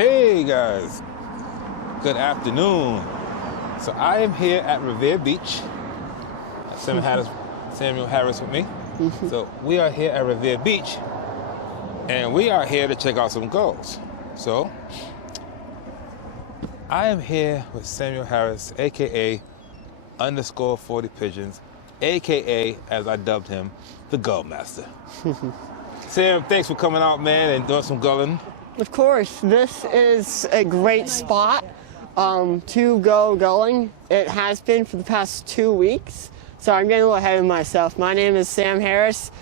Hey guys, good afternoon. So I am here at Revere Beach. Samuel Harris with me. So we are here at Revere Beach, and we are here to check out some gulls. So I am here with Samuel Harris, aka underscore 40 Pigeons, aka, as I dubbed him, the Gull Master. Sam, thanks for coming out, man, and doing some gulling. Of course, this is a great spot to go gulling. It has been for the past 2 weeks, so I'm getting a little ahead of myself. My name is Sam Harris.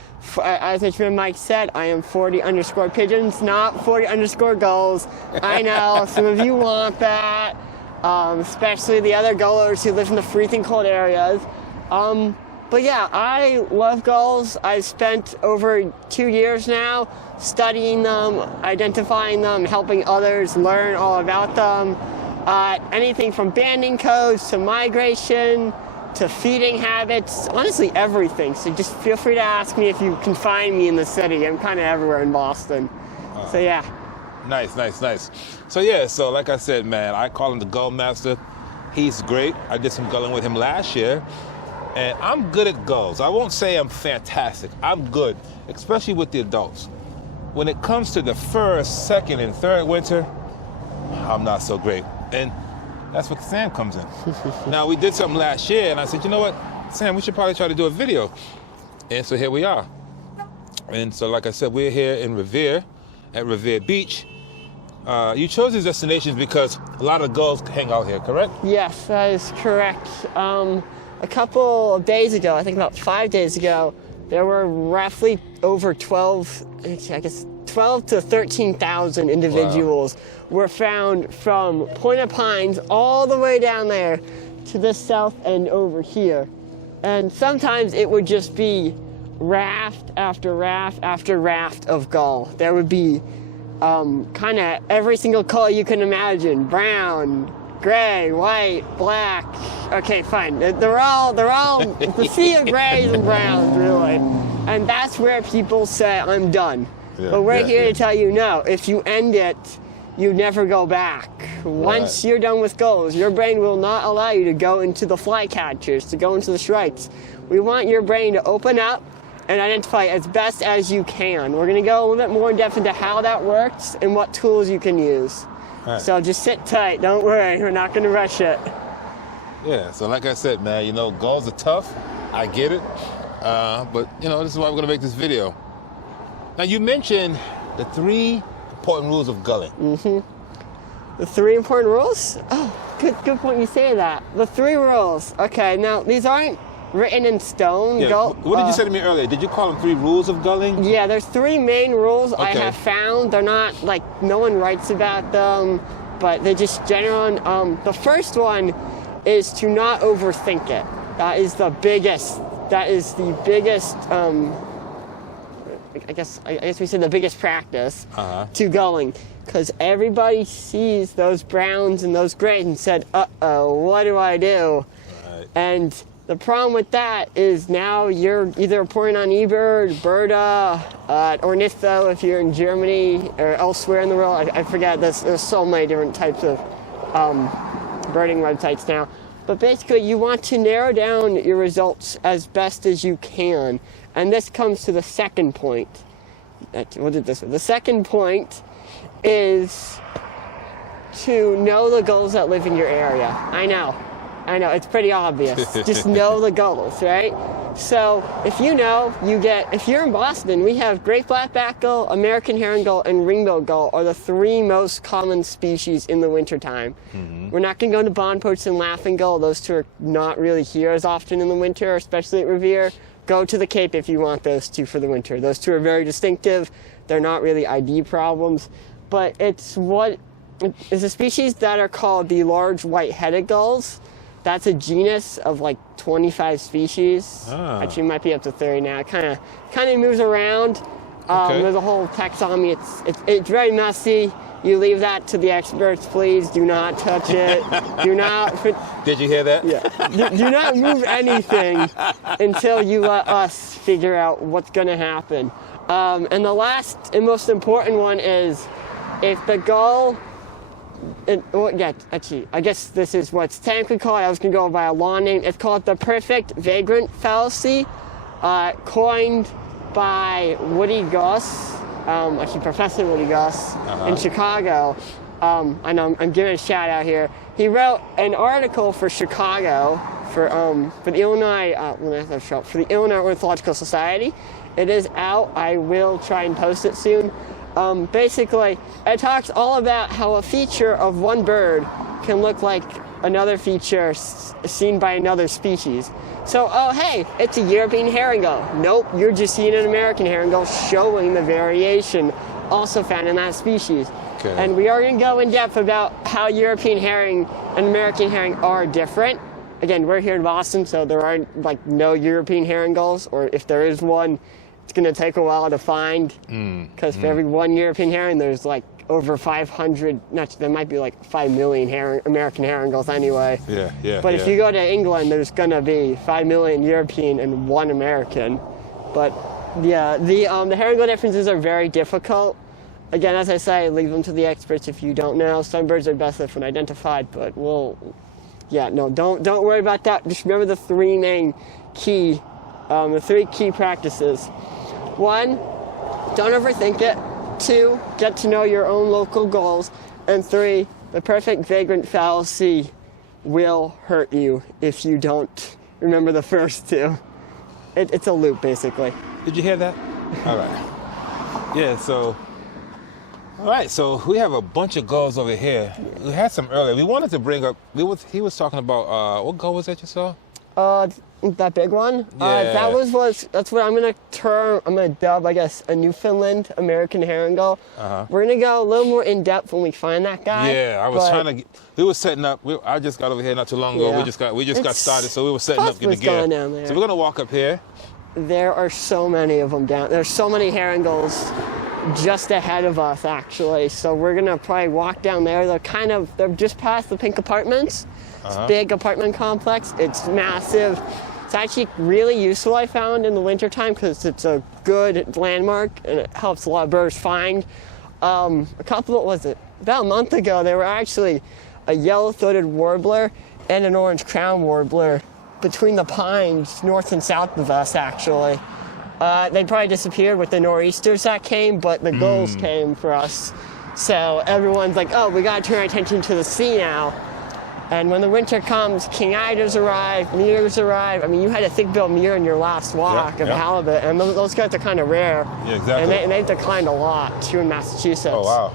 As my friend Mike said, I am 40 underscore pigeons, not 40 underscore gulls. I know, some of you want that, especially the other gullers who live in the freezing cold areas. But yeah, I love gulls. I've spent over 2 years now studying them, identifying them, helping others learn all about them. Anything from banding codes to migration to feeding habits, honestly everything. So just feel free to ask me if you can find me in the city. I'm kind of everywhere in Boston. So yeah. Nice. So yeah, so like I said, man, I call him the Gull Master. He's great. I did some gulling with him last year. And I'm good at gulls. I won't say I'm fantastic. I'm good, especially with the adults. When it comes to the first, second, and third winter, I'm not so great. And that's what Sam comes in. Now, we did something last year, and I said, you know what, Sam, we should probably try to do a video. And so here we are. And so, like I said, we're here in Revere, at Revere Beach. You chose these destinations because a lot of gulls hang out here, correct? Yes, that is correct. A couple of days ago, I think about 5 days ago, there were roughly over 12 to 13,000 individuals were found from Point of Pines all the way down there to the south end over here. And sometimes it would just be raft after raft after raft of gull. There would be kind of every single color you can imagine: brown, gray, white, black. Okay, fine. They're all the sea of grays and browns, really. And that's where people say, I'm done. Yeah, but we're here to tell you, no, if you end it, you never go back. Once you're done with gulls, your brain will not allow you to go into the flycatchers, to go into the shrikes. We want your brain to open up and identify as best as you can. We're going to go a little bit more in depth into how that works and what tools you can use. Right. So just sit tight, don't worry, we're not gonna rush it. Yeah, so like I said, man, you know, gulls are tough, I get it, but you know, this is why we're gonna make this video. Now you mentioned the 3 important rules of gulling. The 3 important rules? Oh, good point you say that. The 3 rules, okay, now these aren't written in stone. Yeah. What did you say to me earlier? Did you call them 3 rules of gulling? Yeah, there's 3 main rules I have found. They're not, like, no one writes about them, but they're just general. The first one is to not overthink it. That is the biggest, I guess we said the biggest practice to gulling. Because everybody sees those browns and those grays and said, uh-oh, what do I do? Right. And the problem with that is now you're either reporting on eBird, Birda, Ornitho if you're in Germany or elsewhere in the world. I forget, there's so many different types of birding websites now. But basically you want to narrow down your results as best as you can. And this comes to the second point. We'll do this one. The second point is to know the gulls that live in your area. I know, it's pretty obvious. Just know the gulls, right? So if you know, if you're in Boston, we have great blackback gull, American herring gull, and ringbill gull are the 3 most common species in the wintertime. We're not gonna go into bondpoach and laughing gull. Those 2 are not really here as often in the winter, especially at Revere. Go to the Cape if you want those 2 for the winter. Those 2 are very distinctive. They're not really ID problems, but it's a species that are called the large white-headed gulls. That's a genus of like 25 species. Actually, it might be up to 30 now. It kind of moves around. There's a whole taxonomy. It's very messy. You leave that to the experts, please. Do not touch it. Do not. Did you hear that? Yeah. Do not move anything until you let us figure out what's going to happen. And the last and most important one is, if the gull Yeah, actually, I guess this is what's technically called. I was going to go by a law name. It's called the perfect vagrant fallacy, coined by Woody Guss, actually Professor Woody Guss in Chicago. And I'm giving a shout out here. He wrote an article for Chicago for the Illinois for the Illinois Ornithological Society. It is out. I will try and post it soon. Basically, it talks all about how a feature of one bird can look like another feature seen by another species. So, oh hey, it's a European herring gull. Nope, you're just seeing an American herring gull showing the variation also found in that species. Okay. And we are going to go in depth about how European herring and American herring are different. Again, we're here in Boston, so there aren't like no European herring gulls, or if there is one, it's going to take a while to find, because for every one European herring, there's like over 500, there might be like 5 million American herring gulls anyway. Yeah. But if you go to England, there's going to be 5 million European and 1 American. But yeah, the herring gull differences are very difficult. Again, as I say, leave them to the experts if you don't know. Some birds are best left unidentified, but don't worry about that. Just remember the three key practices. 1, don't overthink it. 2, get to know your own local gulls. And 3, the perfect vagrant fallacy will hurt you if you don't remember the first 2. It's a loop, basically. Did you hear that? All right. Yeah, so... All right, so we have a bunch of gulls over here. We had some earlier. We wanted to bring up... He was talking about... what gull was that you saw? That big one? Yeah. That's what I'm gonna dub, I guess, a Newfoundland American herring gull. We're gonna go a little more in depth when we find that guy. Yeah, I was trying to. We were setting up. I just got over here not too long ago. Yeah. We just got started, so we were setting up, getting the gear. Going down there. So we're gonna walk up here. There are so many of them down. There's so many herring gulls just ahead of us, actually. So we're gonna probably walk down there. They're just past the Pink Apartments. It's a big apartment complex. It's massive. It's actually really useful, I found, in the wintertime because it's a good landmark and it helps a lot of birds find. About a month ago, there were actually a yellow-throated warbler and an orange crown warbler between the pines north and south of us, actually. They probably disappeared with the nor'easters that came, but the gulls came for us. So everyone's like, oh, we gotta turn our attention to the sea now. And when the winter comes, king eiders arrive, meers arrive. I mean, you had a thick-billed meer in your last walk of halibut, and those guys are kind of rare. Yeah, exactly. And they've declined a lot too in Massachusetts. Oh wow.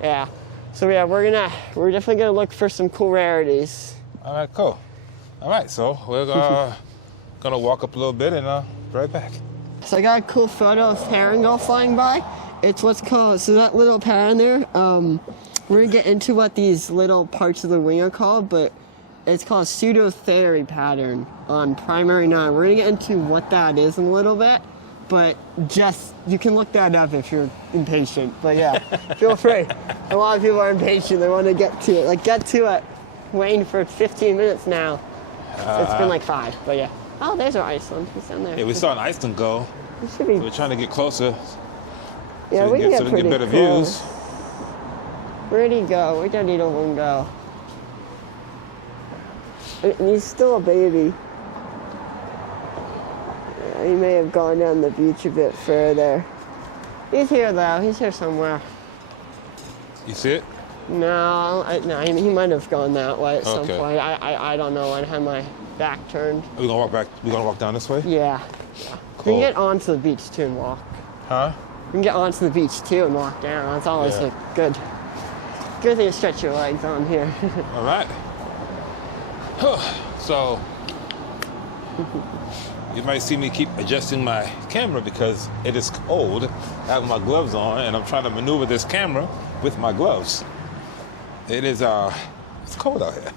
Yeah. So yeah, we're definitely gonna look for some cool rarities. All right, cool. All right, so we're gonna walk up a little bit and be right back. So I got a cool photo of herring gull flying by. It's what's called, so that little pattern there, we're gonna get into what these little parts of the wing are called, but it's called a pseudo-theory pattern on primary 9. We're gonna get into what that is in a little bit, but you can look that up if you're impatient. But yeah, feel free. A lot of people are impatient. They want to get to it. Get to it. Waiting for 15 minutes now. It's been like 5, but yeah. Oh, there's our Iceland. He's down there. Yeah, we saw an Iceland gull. So we're trying to get closer. Yeah, so we can get better views. Where'd he go? Where'd that little one go? And he's still a baby. Yeah, he may have gone down the beach a bit further. He's here though. He's here somewhere. You see it? No, he might have gone that way at some point. I don't know. I had my back turned. Are we gonna walk back? We gonna walk down this way? Yeah. Cool. We can get onto the beach too and walk. Huh? We can get onto the beach too and walk down. That's always a good thing to stretch your legs on here. All right. So you might see me keep adjusting my camera because it is cold. I have my gloves on and I'm trying to maneuver this camera with my gloves. It is it's cold out here.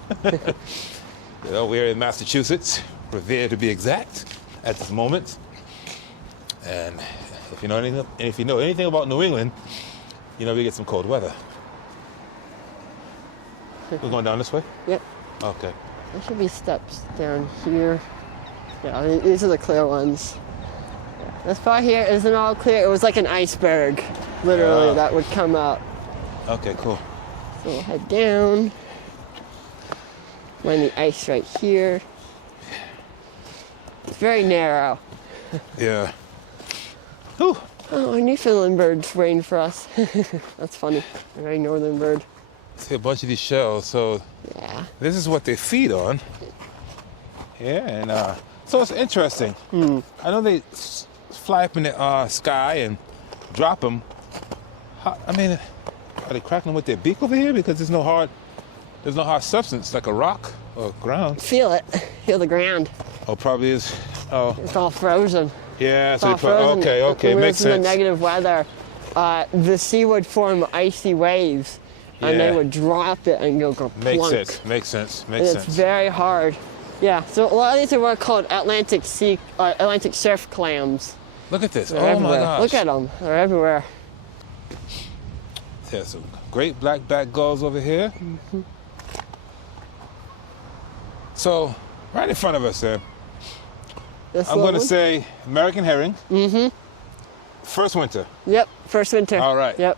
You know, we're in Massachusetts, Revere to be exact, at this moment. And if you know anything about New England, you know we get some cold weather. We're going down this way? Yep. Okay. There should be steps down here. Yeah, I mean, these are the clear ones. Yeah. This part here isn't all clear. It was like an iceberg, literally, that would come out. Okay, cool. So we'll head down. Find the ice right here. It's very narrow. Yeah. Whew. Oh, a Newfoundland bird's waiting for us. That's funny. A very northern bird. See a bunch of these shells. So Yeah. this is what they feed on. Yeah, and so it's interesting. I know they fly up in the sky and drop them. I mean, are they cracking them with their beak over here? Because there's no hard substance like a rock or ground. Feel it. Feel the ground. Oh, probably is. Oh, It's all frozen. yeah. It's all So frozen. okay, When makes it's in the sense. negative weather, the sea would form icy waves, and they Yeah. would drop it and go Makes plunk. sense. Makes sense. And Makes it's sense. very hard. Yeah. So a lot of these are what are called Atlantic surf clams. Look at this. They're Oh my everywhere. gosh. Look at them. They're everywhere. There's some great black-backed gulls over here. So, right in front of us there, This I'm little going to one? say American herring. First winter. Yep. First winter. All right. Yep.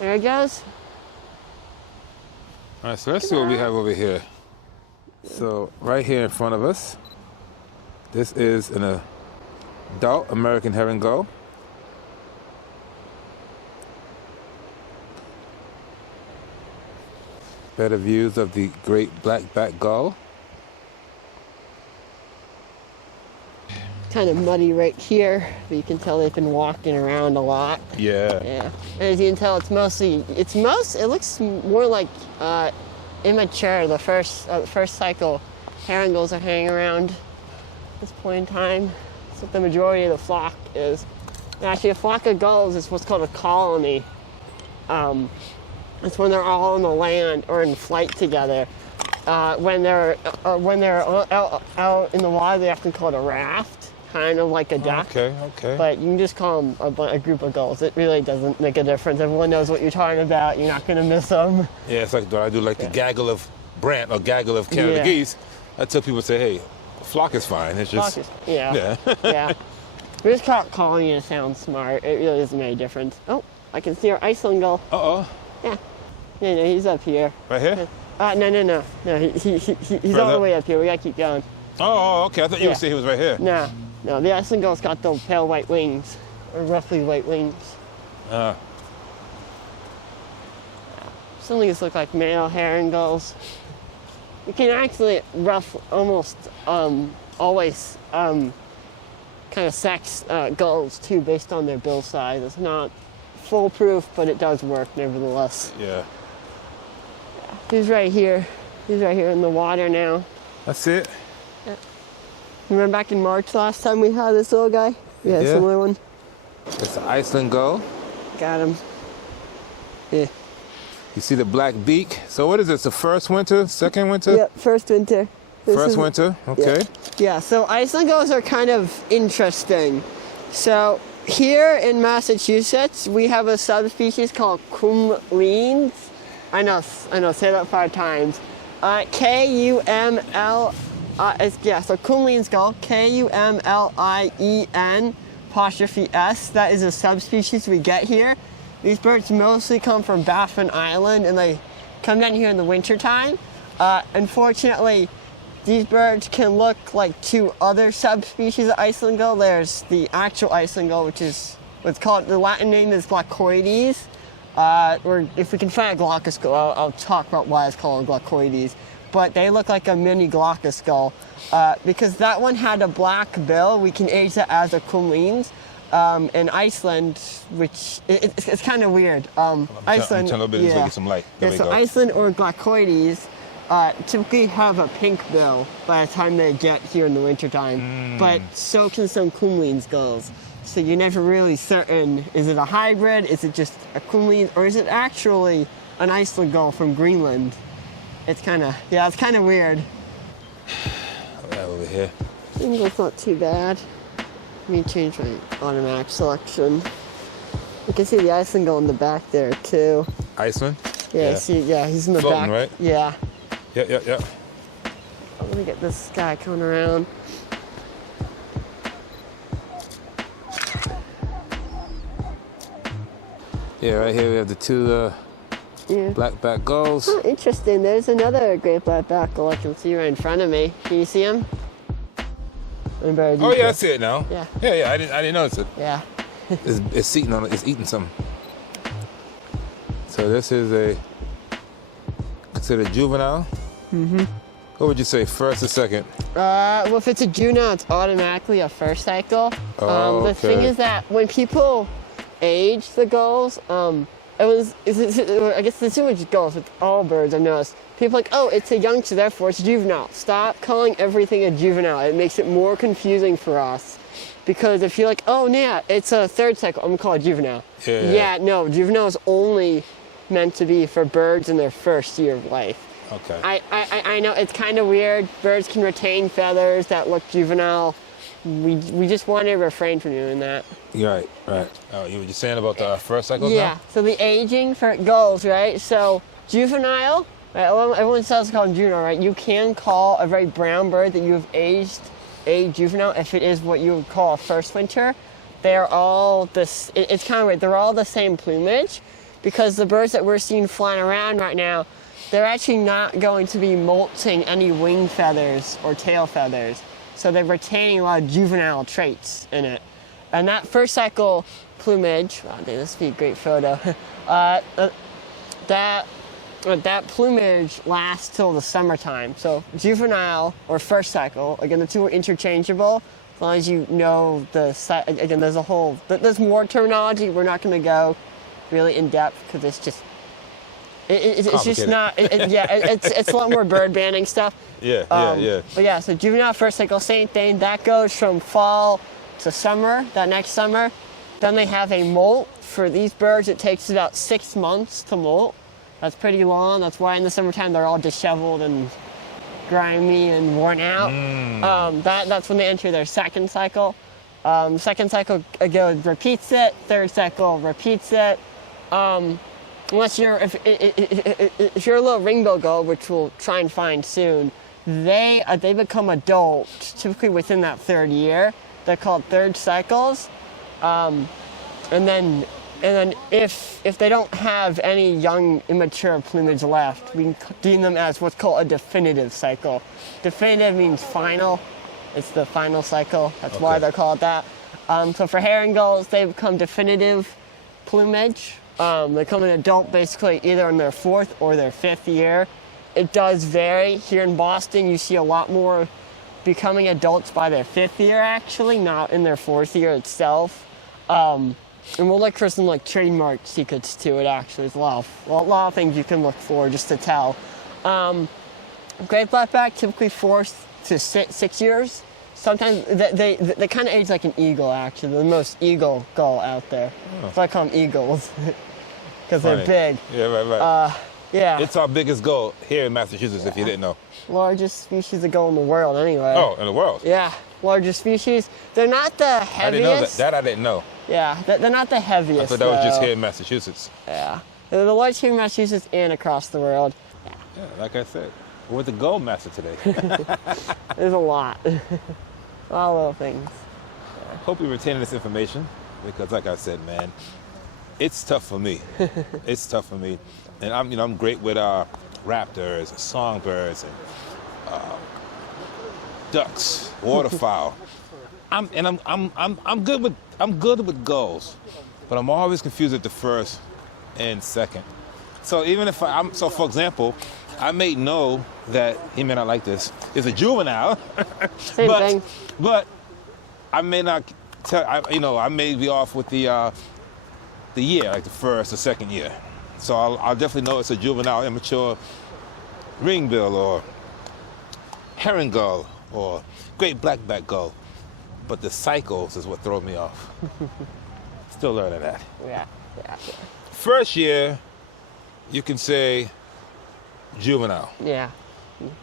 There it goes. All right, so let's see what we have over here. So, right here in front of us, this is an adult American herring gull. Better views of the great black-backed gull. Kind of muddy right here, but you can tell they've been walking around a lot. Yeah. Yeah, and as you can tell, it looks more like immature. The first cycle herring gulls are hanging around at this point in time. That's what the majority of the flock is. And actually, a flock of gulls is what's called a colony. It's when they're all on the land or in flight together. When they're out in the water, they often call it a raft, kind of like a duck. Okay. But you can just call them a group of gulls. It really doesn't make a difference. Everyone knows what you're talking about. You're not going to miss them. Yeah, it's like I do like the gaggle of brant or gaggle of Canada Yeah. geese. I tell people, say, hey, flock is fine. It's just, Yeah. Yeah. We just calling it sounds smart. It really doesn't make a difference. Oh, I can see our Iceland gull. Uh-oh. Yeah. No, he's up here. Right here? No. He's Further all the up? way up here. We gotta keep going. Oh, okay. I thought you Yeah. would say he was right here. No. The Iceland gull's got the pale white wings, or roughly white wings. Some of these look like male herring gulls. You can actually almost always kind of sex gulls too, based on their bill size. It's not foolproof, but it does work nevertheless. Yeah. He's right here. He's right here in the water now. That's it. Remember back in March last time we had this little guy? Yeah, Yeah. similar one. It's an Iceland gull. Got him. Yeah. You see the black beak. So what is this, the first winter, second winter? Yep, first winter. This First is- winter, okay. Yeah, so Iceland gulls are kind of interesting. So here in Massachusetts, we have a subspecies called Kumlines. I know, say that 5 times. Kuml, so Kumlines gull, Kumlien''S. That is a subspecies we get here. These birds mostly come from Baffin Island, and they come down here in the wintertime. Unfortunately, these birds can look like 2 other subspecies of Iceland gull. There's the actual Iceland gull, which is what's called, the Latin name is Glaucoides. Or if we can find a Glaucous gull, I'll talk about why it's called Glaucoides. But they look like a mini Glaucous gull. Because that one had a black bill, we can age that as a Kumlines. In Iceland, which it's kind of weird. Iceland, I'm trying to get you some light. There we so go. Iceland or Glaucoides typically have a pink bill by the time they get here in the wintertime. But so can some Kumlines gulls. So you're never really certain, is it a hybrid, is it just a Kumlines, or is it actually an Iceland gull from Greenland? It's kind of weird. Over here. I think that's not too bad. Let me change my automatic selection. You can see the Iceland gull in the back there too. Iceland? Yeah, he's in the Floating, back. right? Yeah. Yep. Let me get this guy coming around. Yeah, right here we have the 2 Yeah. Blackback Gulls. Oh, interesting. There's another great blackback gull I can see right in front of me. Can you see him? Oh yeah, I see it now. Yeah. Yeah. I didn't notice it. Yeah. It's eating on it. It's eating something. So this is considered juvenile. Mm-hmm. What would you say, first or second? Well, if it's a juvenile, it's automatically a first cycle. Oh, the thing is that when people age the gulls, I guess the same with gulls, with all birds I've noticed. People are like, oh, it's a youngster, therefore it's a juvenile. Stop calling everything a juvenile. It makes it more confusing for us. Because if you're like, oh, yeah, it's a third cycle, I'm going to call it juvenile. Yeah, no, juvenile is only meant to be for birds in their first year of life. Okay. I know it's kind of weird. Birds can retain feathers that look juvenile. We just want to refrain from doing that. Right. Oh, you were just saying about the first cycles Yeah, now? so the aging for gulls, right? So juvenile, right? Everyone says call them juvenile, right? You can call a very brown bird that you have aged a juvenile if it is what you would call a first winter. They're all this, it's kind of weird. They're all the same plumage because the birds that we're seeing flying around right now, they're actually not going to be molting any wing feathers or tail feathers. So they're retaining a lot of juvenile traits in it. And that first cycle plumage, wow, this would be a great photo. That plumage lasts till the summertime. So juvenile or first cycle, again, the two are interchangeable. As long as you know again, there's more terminology. We're not going to go really in depth because it's just, it's just not, it's a lot more bird banding stuff. Yeah. But yeah, so juvenile first cycle, same thing. That goes from fall to summer, that next summer. Then they have a molt. For these birds, it takes about 6 months to molt. That's pretty long. That's why in the summertime they're all disheveled and grimy and worn out. That's when they enter their second cycle. Second cycle repeats it. Third cycle repeats it. Unless if you're a little ringbill gull, which we'll try and find soon, they become adult typically within that third year. They're called third cycles, and then if they don't have any young immature plumage left, we can deem them as what's called a definitive cycle. Definitive means final. It's the final cycle. That's why they're called that. So for herring gulls, they become definitive plumage. They become an adult basically either in their fourth or their fifth year. It does vary. Here in Boston, you see a lot more becoming adults by their fifth year, actually, not in their fourth year itself. And we'll look for some trademark secrets to it, actually. There's a lot of things you can look for just to tell. Great blackback, typically 4 to 6 years. Sometimes they kind of age like an eagle, actually. They're the most eagle gull out there. So I call them eagles because they're big. Yeah, right. Yeah. It's our biggest gull here in Massachusetts, if you didn't know. Largest species of gull in the world, anyway. Oh, in the world? Yeah, largest species. They're not the heaviest. I didn't know that. That I didn't know. Yeah, they're not the heaviest. I thought that was just here in Massachusetts. Yeah. They're the largest here in Massachusetts and across the world. Yeah, like I said, we're the Gull Master today. There's a lot. A lot of little things. Yeah. Hope you're retaining this information because, like I said, man, it's tough for me. It's tough for me, and I'm great with raptors, songbirds, and ducks, waterfowl. I'm good with gulls, but I'm always confused at the first and second. So even if so for example, I may know that he may not like this. It's a juvenile, Same thing. But I may not tell. I may be off with the year, like the first or second year. So I'll definitely know it's a juvenile, immature ringbill or herring gull or great blackback gull. But the cycles is what throw me off. Still learning that. Yeah. First year, you can say juvenile. Yeah.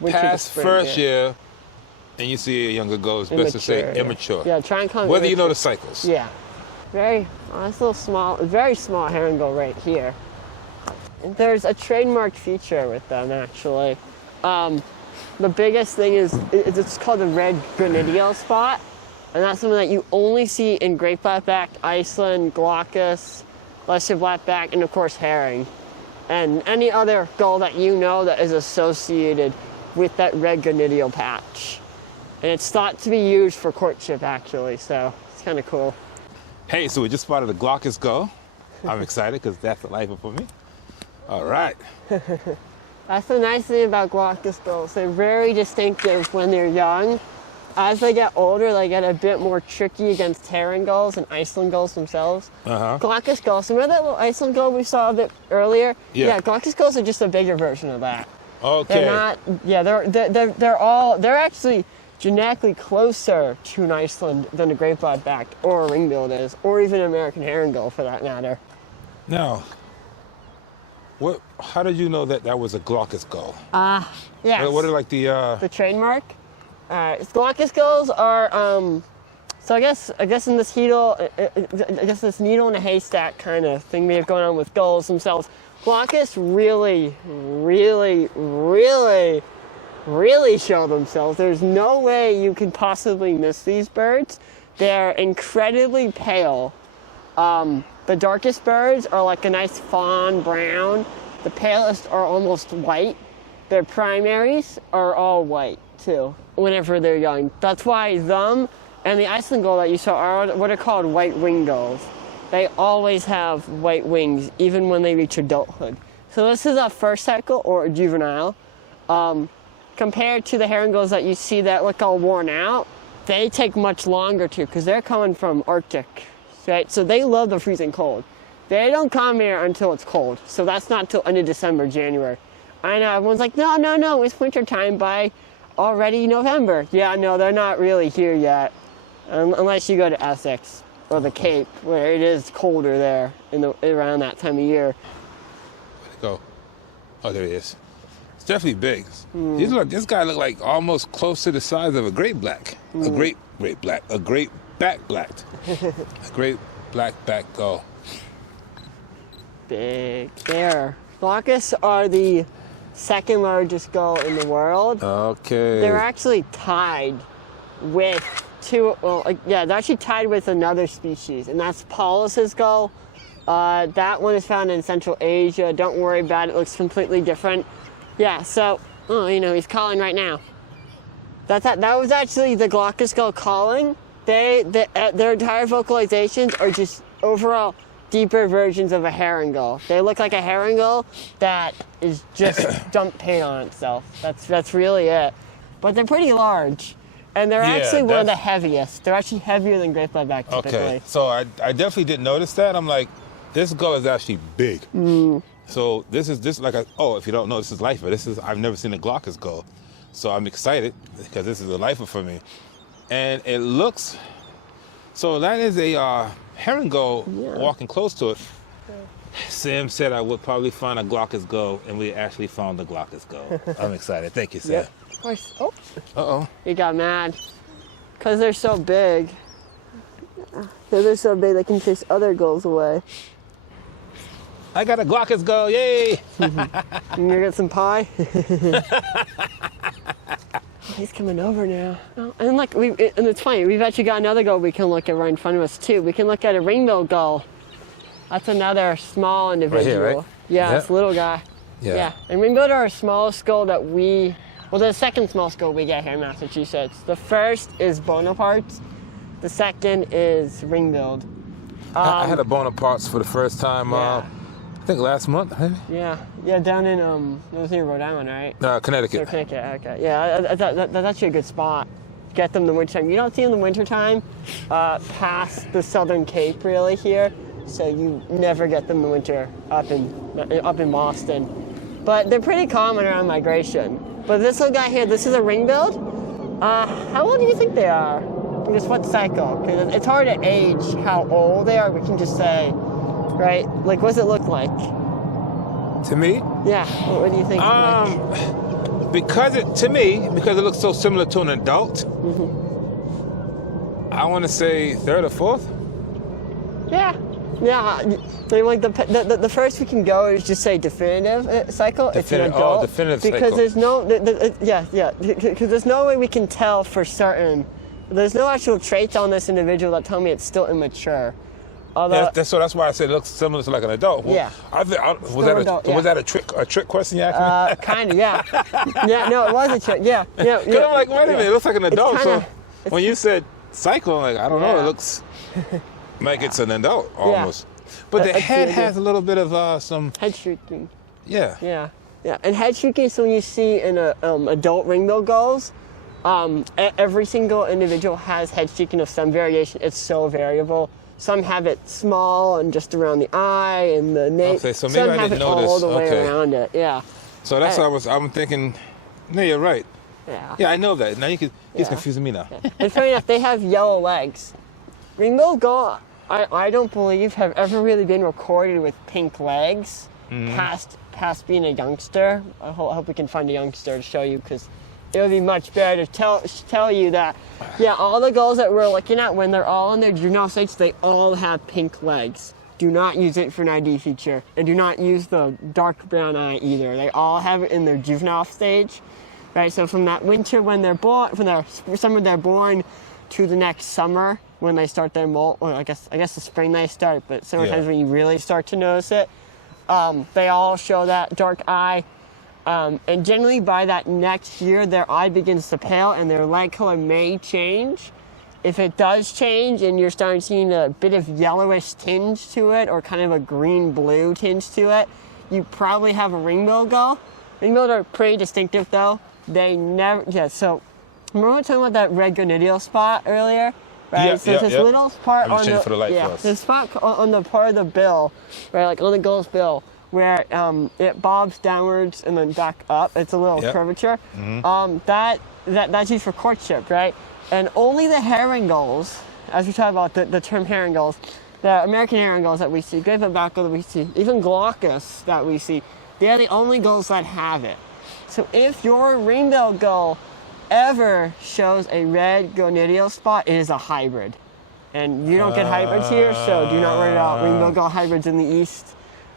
Past first year, and you see a younger gull, it's best to say immature. Yeah, try and call it whether immature. you know the cycles. Yeah. This little small, very small herring gull right here. And there's a trademark feature with them, actually. The biggest thing is it's called the red granitial spot. And that's something that you only see in great blackback, Iceland, Glaucous, lesser blackback, and of course herring. and any other gull that you know that is associated with that red gonidial patch. And it's thought to be used for courtship, actually, so it's kind of cool. Hey, so we just spotted a Glaucous gull. I'm excited because that's a lifer for me. All right. That's the nice thing about Glaucous gulls. They're very distinctive when they're young. As they get older, they get a bit more tricky against herring gulls and Iceland gulls themselves. Glaucous gulls, remember that little Iceland gull we saw a bit earlier? Yeah, Glaucous gulls are just a bigger version of that. Okay. They're not, yeah, they're actually genetically closer to an Iceland than a great black-backed or a ring-billed is, or even an American herring gull for that matter. Now, how did you know that that was a Glaucous gull? Yeah. What are like the trademark? Glaucous gulls are, so I guess in this needle, this needle in a haystack kind of thing we have going on with gulls themselves. Glaucous really show themselves. There's no way you can possibly miss these birds. They're incredibly pale. The darkest birds are like a nice fawn brown. The palest are almost white. Their primaries are all white too, whenever they're young. That's why them and the Iceland gull that you saw are what are called white winged gulls. They always have white wings, even when they reach adulthood. So this is a first cycle or a juvenile. Compared to the herring gulls that you see that look all worn out, they take much longer too, because they're coming from Arctic, right? So they love the freezing cold. They don't come here until it's cold. So that's not till end of December, January. I know, everyone's like, no, it's winter time by already November. Yeah, no, they're not really here yet, unless you go to Essex or the Cape, where it is colder there around that time of year. Where'd it go? Oh, there it is. It's definitely big. This guy looked like almost close to the size of a great black. A great black. A great back-blacked. A great black gull. Big. There. Glaucous are the second largest gull in the world. Okay. They're actually tied with they're actually tied with another species, and that's Paulus's gull. That one is found in Central Asia. Don't worry about it. It looks completely different. Yeah, so, he's calling right now. That was actually the Glaucous gull calling. Their entire vocalizations are just overall deeper versions of a herring gull. They look like a herring gull that is just dumped paint on itself. That's really it. But they're pretty large. And they're actually one of the heaviest. They're actually heavier than great black-backed typically. Okay, so I definitely didn't notice that. I'm like, this gull is actually big. So if you don't know, this is lifer. I've never seen a Glaucous gull. So I'm excited because this is a lifer for me. And it looks, so that is a herring gull walking close to it. Sam said I would probably find a Glaucous gull, and we actually found the Glaucous gull. I'm excited. Thank you, Sam. Yep. Of course. Oh. Uh-oh. He got mad. Because they're so big. They're so big they can chase other gulls away. I got a Glaucous gull, yay! You gonna get some pie? He's coming over now. Oh, and it's funny, we've actually got another gull we can look at right in front of us too. We can look at a ring-billed gull. That's another small individual. Right here, right? Yeah, it's a little guy. Yeah. And ring-billed are our smallest gull that the second smallest gull we get here in Massachusetts. The first is Bonaparte's. The second is ring-billed. I had a Bonaparte's for the first time, I think last month. Yeah, down in it was near Rhode Island, right? Connecticut. So Connecticut, okay. Yeah, that's actually a good spot. Get them in the wintertime. You don't see them in the wintertime past the Southern Cape really here, so you never get them in the winter up in Boston. But they're pretty common around migration. But this little guy here, this is a ring-billed. How old do you think they are? Just what cycle? Because it's hard to age how old they are. We can just say, right? Like, what does it look like? To me? Yeah. What do you think? Because it looks so similar to an adult, I want to say third or fourth. Yeah. Like the first we can go is just say definitive cycle. It's an adult. Definitive because cycle. There's no, because there's no way we can tell for certain. There's no actual traits on this individual that tell me it's still immature. Although, That's why I said it looks similar to like an adult. Well, Yeah. Was that a trick question you asked me? kind of, yeah. Yeah, no, it was a trick. Yeah. Because I'm like, wait a minute, it looks like an adult. kinda- So when you said cycle, I'm like, I don't know, it looks like it's an adult almost. But the head has a little bit of some head streaking. Yeah. Yeah. And head streaking is when you see in adult ring-billed gulls. Every single individual has head streaking of some variation. It's so variable. Some have it small and just around the eye and the nape. Okay, so maybe some I have didn't it notice. all the way Okay. around it. Yeah. So that's what I'm thinking. No, you're right. Yeah. Yeah, I know that. Now he's confusing me now. And funny enough, they have yellow legs. Ring-billed gull, I don't believe have ever really been recorded with pink legs past being a youngster. I hope we can find a youngster to show you, because it would be much better to tell you that, yeah, all the gulls that we're looking at, when they're all in their juvenile states, they all have pink legs. Do not use it for an ID feature, and do not use the dark brown eye either. They all have it in their juvenile stage, right? So from that winter when they're born, from the summer they're born, to the next summer when they start their molt, or I guess the spring they start, but summertime's when you really start to notice it. They all show that dark eye. And generally by that next year, their eye begins to pale and their leg color may change. If it does change and you're starting seeing a bit of yellowish tinge to it, or kind of a green-blue tinge to it, you probably have a ring-billed gull. Ring-billed are pretty distinctive though. They never, so remember we were talking about that red gonidial spot earlier? Right, Yeah, so this little part on for the light for us. this spot on the part of the bill, right, like on the gull's bill, where it bobs downwards and then back up. It's a little curvature. That's used for courtship, right? And only the herring gulls, as we talk about the term herring gulls, the American herring gulls that we see, Great-backed gull that we see, even Glaucous that we see, they're the only gulls that have it. So if your ring-billed gull ever shows a red gonidial spot, it is a hybrid. And you don't get hybrids here, so do not worry about ring-billed gull hybrids in the east.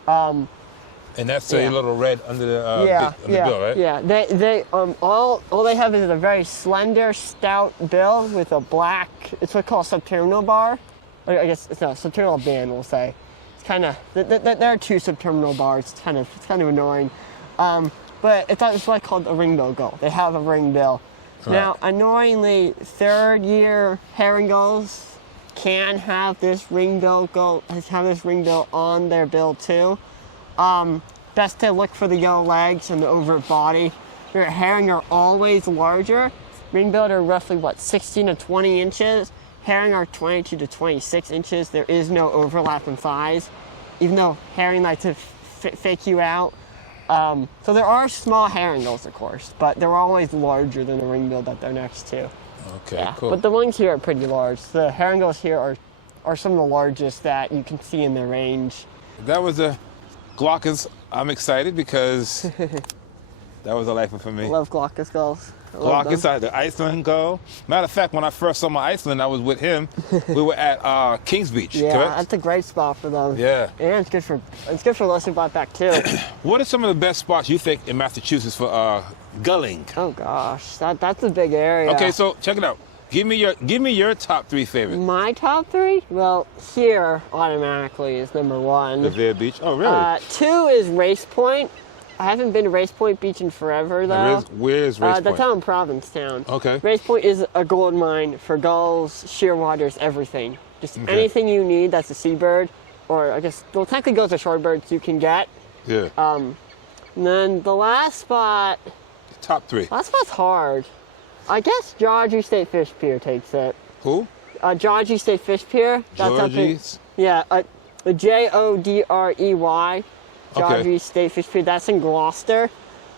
And that's a little red under the bill, right? Yeah. They all they have is a very slender, stout bill with a black. It's what's called a subterminal bar. Or I guess it's a subterminal band. We'll say. It's kind of there are two subterminal bars. It's kind of annoying. But it's what's called a ring-billed gull. They have a ring bill. Right. Now, annoyingly, third-year herring gulls can have this ring-billed gull. Have this ring bill on their bill too. Best to look for the yellow legs and the overt body. Your herring are always larger. Ring-billed are roughly 16 to 20 inches. Herring are 22 to 26 inches. There is no overlap in size, even though herring like to fake you out. So there are small herring gulls, of course, but they're always larger than the ring-billed that they're next to. Okay, cool. But the ones here are pretty large. The herring gulls here are some of the largest that you can see in their range. That was a Glaucous. I'm excited because that was a lifer for me. I love Glaucous gulls. Glaucus, the Iceland Gull. Matter of fact, when I first saw my Iceland, I was with him. We were at Kings Beach, Yeah, correct? that's a great spot for them. Yeah. And it's good for Leslie bought back too. What are some of the best spots you think in Massachusetts for gulling? Oh gosh, that's a big area. Okay, so check it out. Give me your top 3 favorites. My top 3? Well, here automatically is number 1. Revere Beach. Oh, really? 2 is Race Point. I haven't been to Race Point Beach in forever, though. Where's Race Point? That's out in Provincetown. Okay. Race Point is a gold mine for gulls, shearwaters, everything. Just anything you need that's a seabird, or I guess, well, technically gulls are shorebirds you can get. Yeah. And then the last spot. Top 3. Last spot's hard. I guess Georgie State Fish Pier takes it. Who? Georgie State Fish Pier. Georgie's? Yeah, Jodrey. Georgie State Fish Pier. That's in Gloucester.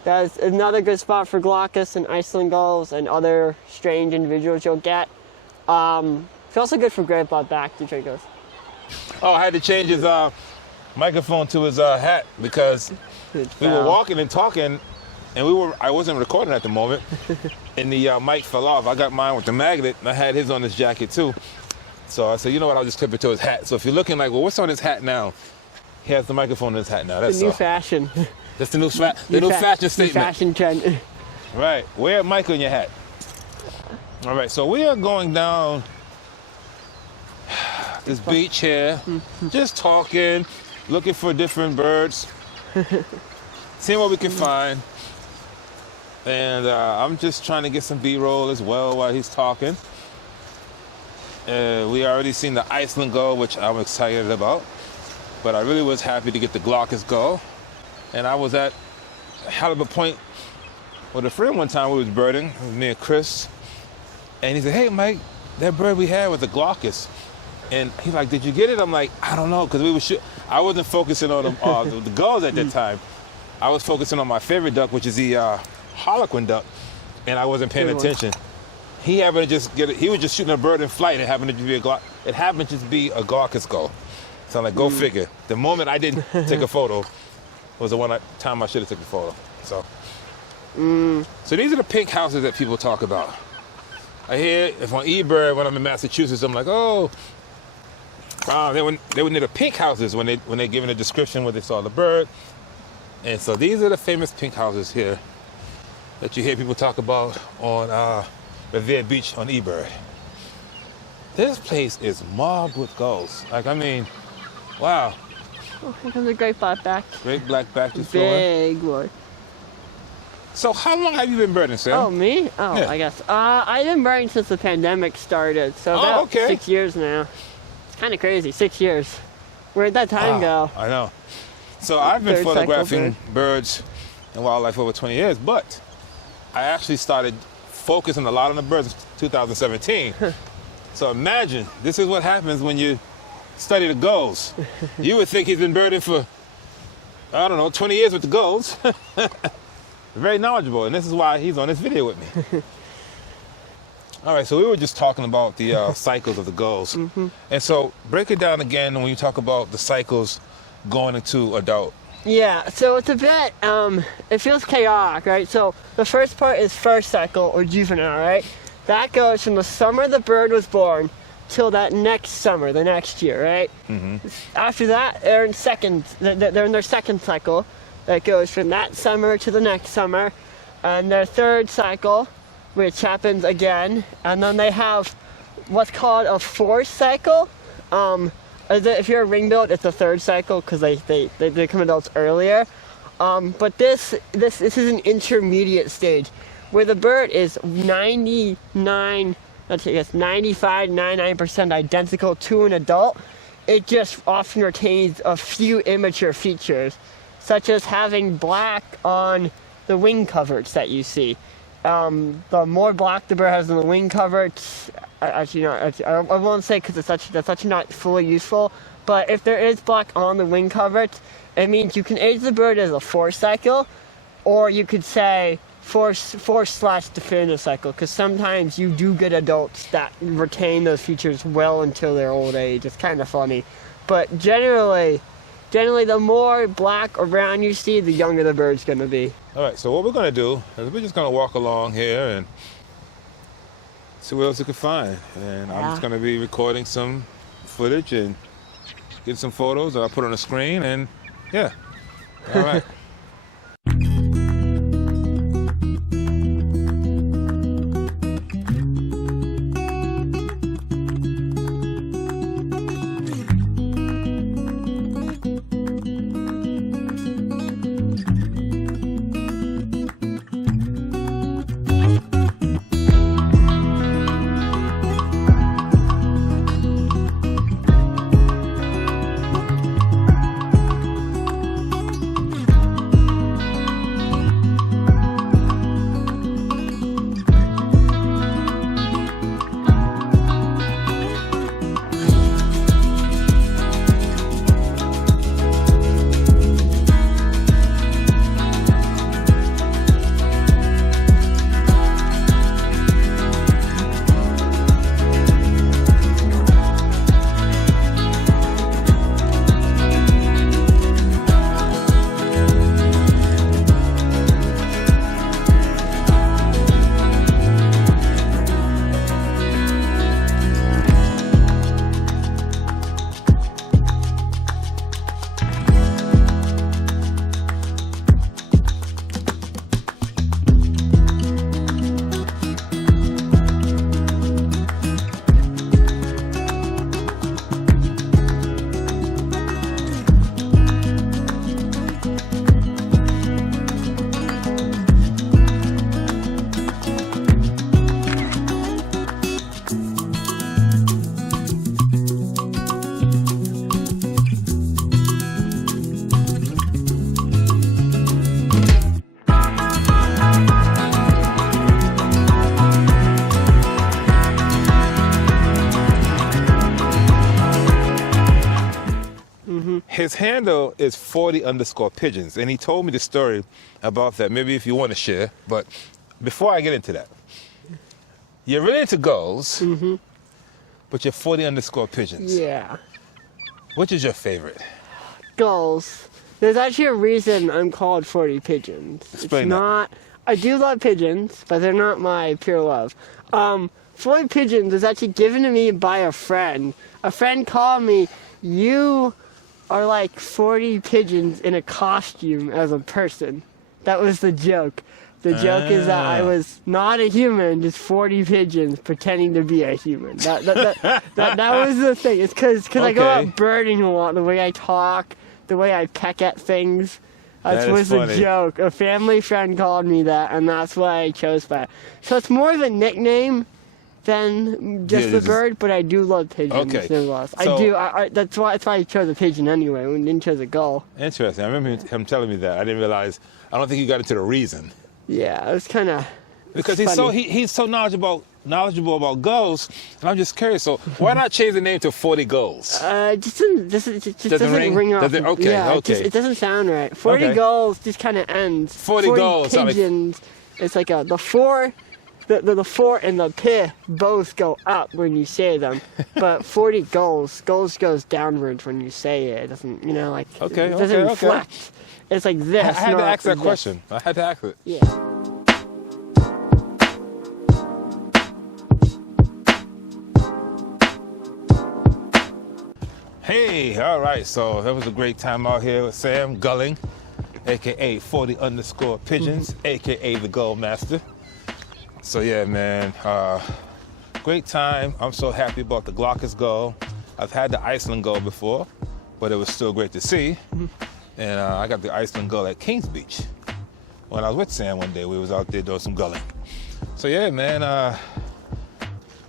That's another good spot for Glaucous and Iceland gulls and other strange individuals you'll get. It's also good for great-billed backed goes. Oh, I had to change his microphone to his hat because we were walking and talking, and I wasn't recording at the moment, and the mic fell off. I got mine with the magnet, and I had his on his jacket too. So I said, you know what, I'll just clip it to his hat. So if you're looking like, well, what's on his hat now? He has the microphone in his hat now. That's the new fashion. That's the new fashion statement. New fashion trend. Right. Wear a mic on your hat. All right. So we are going down this beach here, just talking, looking for different birds, seeing what we can find. And I'm just trying to get some B-roll as well while he's talking. We already seen the Iceland gull, which I'm excited about. But I really was happy to get the Glaucous gull. And I was at Halibut Point with a friend one time. We was birding, it was me and Chris. And he said, hey, Mike, that bird we had was the Glaucous. And he's like, did you get it? I'm like, I don't know, because we were I wasn't focusing on the gulls at that time. I was focusing on my favorite duck, which is the Harlequin duck, and I wasn't paying attention. He happened to just get it. He was just shooting a bird in flight, and it happened to be a Glaucous gull. So I'm like, go figure. The moment I didn't take a photo was the time I should have taken a photo. So these are the pink houses that people talk about. I hear if on eBird when I'm in Massachusetts, I'm like, oh, they were near the pink houses when they're giving a description where they saw the bird. And so these are the famous pink houses here that you hear people talk about on Revere Beach on eBird. This place is mobbed with gulls. Like, I mean, wow. Oh, here comes a great blackback. Great blackback just Big one. So how long have you been birding, Sam? Oh, me? Oh, yeah. I guess. I've been birding since the pandemic started, so about 6 years now. It's kind of crazy, 6 years. Where'd that time go? I know. So I've been photographing birds and wildlife for over 20 years, but I actually started focusing a lot on the birds in 2017. So imagine, this is what happens when you study the gulls. You would think he's been birding for, I don't know, 20 years with the gulls. Very knowledgeable, and this is why he's on this video with me. All right, so we were just talking about the cycles of the gulls. And so break it down again when you talk about the cycles going into adult. Yeah, so it's a bit, it feels chaotic, right? So the first part is first cycle or juvenile, right? That goes from the summer the bird was born till that next summer, the next year, right? After that, they're in their second cycle. That goes from that summer to the next summer. And their third cycle, which happens again. And then they have what's called a fourth cycle. If you're a ring-billed, it's the third cycle because they become adults earlier. But this is an intermediate stage where the bird is 95, 99% identical to an adult. It just often retains a few immature features, such as having black on the wing coverts that you see. The more black the bird has on the wing coverts, I won't say because that's actually not fully useful, but if there is black on the wing coverts, it means you can age the bird as a fourth cycle, or you could say fourth/definitive cycle, because sometimes you do get adults that retain those features well until their old age. It's kind of funny, but generally the more black or brown you see, the younger the bird's going to be. All right, so what we're going to do is we're just going to walk along here and see what else we can find. And I'm just going to be recording some footage and get some photos that I'll put on the screen, and yeah. All right. his handle is 40_pigeons, and he told me the story about that. Maybe if you want to share, but before I get into that, you're really into gulls, but you're 40_pigeons. Yeah. Which is your favorite? Gulls. There's actually a reason I'm called 40 pigeons. Explain it's not. I do love pigeons, but they're not my pure love. 40 pigeons was actually given to me by a friend. A friend called me, "You are like 40 pigeons in a costume as a person." That was the joke. The joke is that I was not a human, just 40 pigeons pretending to be a human. That was the thing. It's because I go out birding a lot, the way I talk, the way I peck at things. That was a joke. A family friend called me that, and that's why I chose that. So it's more of a nickname than just the bird, but I do love pigeons. Okay. So, I do. That's why I chose a pigeon anyway. We didn't choose a gull. Interesting. I remember him telling me that. I didn't realize. I don't think he got into the reason. Yeah, it was kind of. Because he's so knowledgeable about gulls, and I'm just curious. So why not change the name to 40 Gulls? It just doesn't ring off. It doesn't sound right. 40 Gulls just kind of ends. 40 Gulls. Pigeons. It's like the four and the P both go up when you say them, but 40 Gulls goes downwards when you say it. It doesn't, it doesn't reflect. It's like this. I had to ask that question. I had to ask it. Yeah. Hey, all right. So that was a great time out here with Sam Gulling, aka 40_pigeons, aka the Gull Master. So yeah, man, great time. I'm so happy about the Glaucous Gull. I've had the Iceland Gull before, but it was still great to see. And I got the Iceland Gull at Kings Beach. When I was with Sam one day, we was out there doing some gulling. So yeah, man,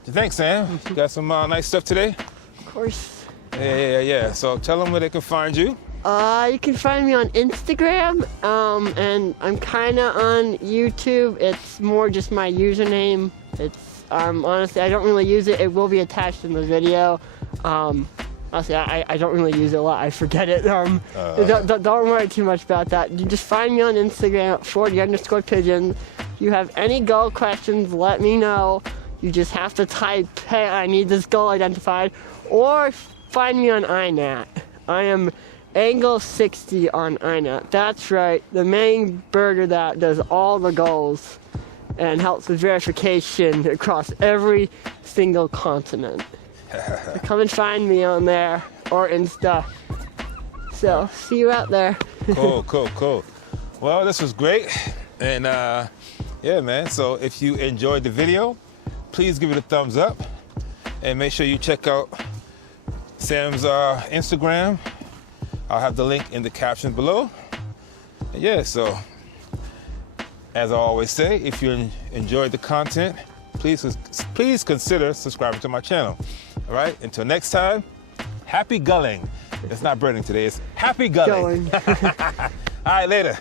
thanks, Sam. You got some nice stuff today? Of course. Yeah. So tell them where they can find you. You can find me on Instagram, and I'm kind of on YouTube. It's more just my username. It's honestly, I don't really use it. It will be attached in the video. Honestly, I don't really use it a lot. I forget it. Don't worry too much about that. You just find me on Instagram at 40_pigeons. You have any gull questions, let me know. You just have to type, "Hey, I need this gull identified," or find me on iNat. I am Angle 60 on iNat. That's right, the main birder that does all the gulls and helps with verification across every single continent. So come and find me on there or Insta. So see you out there. Cool. Well, this was great, and yeah, man. So if you enjoyed the video, please give it a thumbs up, and make sure you check out Sam's Instagram. I'll have the link in the caption below. And yeah, so as I always say, if you enjoyed the content, please consider subscribing to my channel. All right, until next time, happy gulling. It's not burning today, it's happy gulling. All right, later.